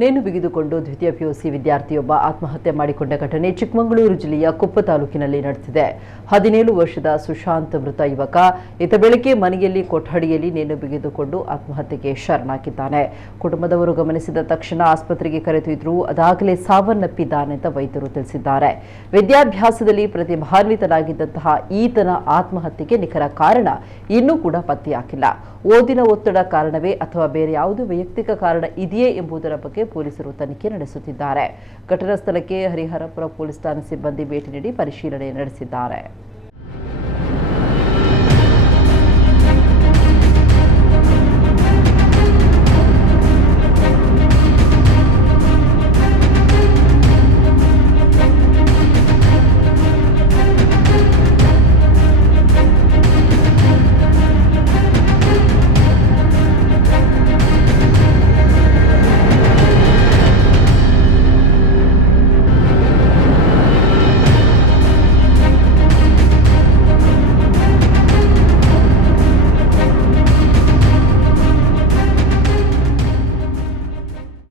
ನೇಣು ಬಿಗಿದುಕೊಂಡು ದ್ವಿತೀಯ ಪಿಯುಸಿ ವಿದ್ಯಾರ್ಥಿಯೊಬ್ಬ ಆತ್ಮಹತ್ಯೆ ಮಾಡಿಕೊಂಡ ಘಟನೆ ಚಿಕ್ಕಮಗಳೂರು ಜಿಲ್ಲೆಯ ಕುಪ್ಪ ತಾಲೂಕಿನಲ್ಲಿ ನಡೆದಿದೆ. 17 ವರ್ಷದ ಸುಶಾಂತ್ ಮೃತ ಯುವಕ ಇತ್ತ ಬೆಳಗ್ಗೆ ಮನೆಯಲ್ಲಿ ಕೊಠಡಿಯಲ್ಲಿ ನೇಣು ಬಿಗಿದುಕೊಂಡು ಆತ್ಮಹತ್ಯೆಗೆ ಶರಣಾಗಿದ್ದಾನೆ. ಕುಟುಂಬದವರು ಗಮನಿಸಿದ ತಕ್ಷಣ ಆಸ್ಪತ್ರೆಗೆ ಕರೆದೊಯ್ದರೂ ಅದಾಗಲೇ ಸಾವನ್ನಪ್ಪಿದ್ದಾನೆ ಅಂತ ವೈದ್ಯರು ತಿಳಿಸಿದ್ದಾರೆ. ವಿದ್ಯಾಭ್ಯಾಸದಲ್ಲಿ ಪ್ರತಿಭಾನ್ವಿತನಾಗಿದ್ದಂತಹ ಈತನ ಆತ್ಮಹತ್ಯೆಗೆ ನಿಖರ ಕಾರಣ ಇನ್ನೂ ಕೂಡ ಪತ್ತೆಯಾಗಿಲ್ಲ. ಓದಿನ ಒತ್ತಡ ಕಾರಣವೇ ಅಥವಾ ಬೇರೆ ಯಾವುದೇ ವೈಯಕ್ತಿಕ ಕಾರಣ ಇದೆಯೇ ಎಂಬುದರ ಬಗ್ಗೆ ಪೊಲೀಸರು ತನಿಖೆ ನಡೆಸುತ್ತಿದ್ದಾರೆ. ಘಟನಾ ಸ್ಥಳಕ್ಕೆ ಹರಿಹರಪುರ ಪೊಲೀಸ್ ಠಾಣೆ ಸಿಬ್ಬಂದಿ ಭೇಟಿ ನೀಡಿ ಪರಿಶೀಲನೆ ನಡೆಸಿದ್ದಾರೆ.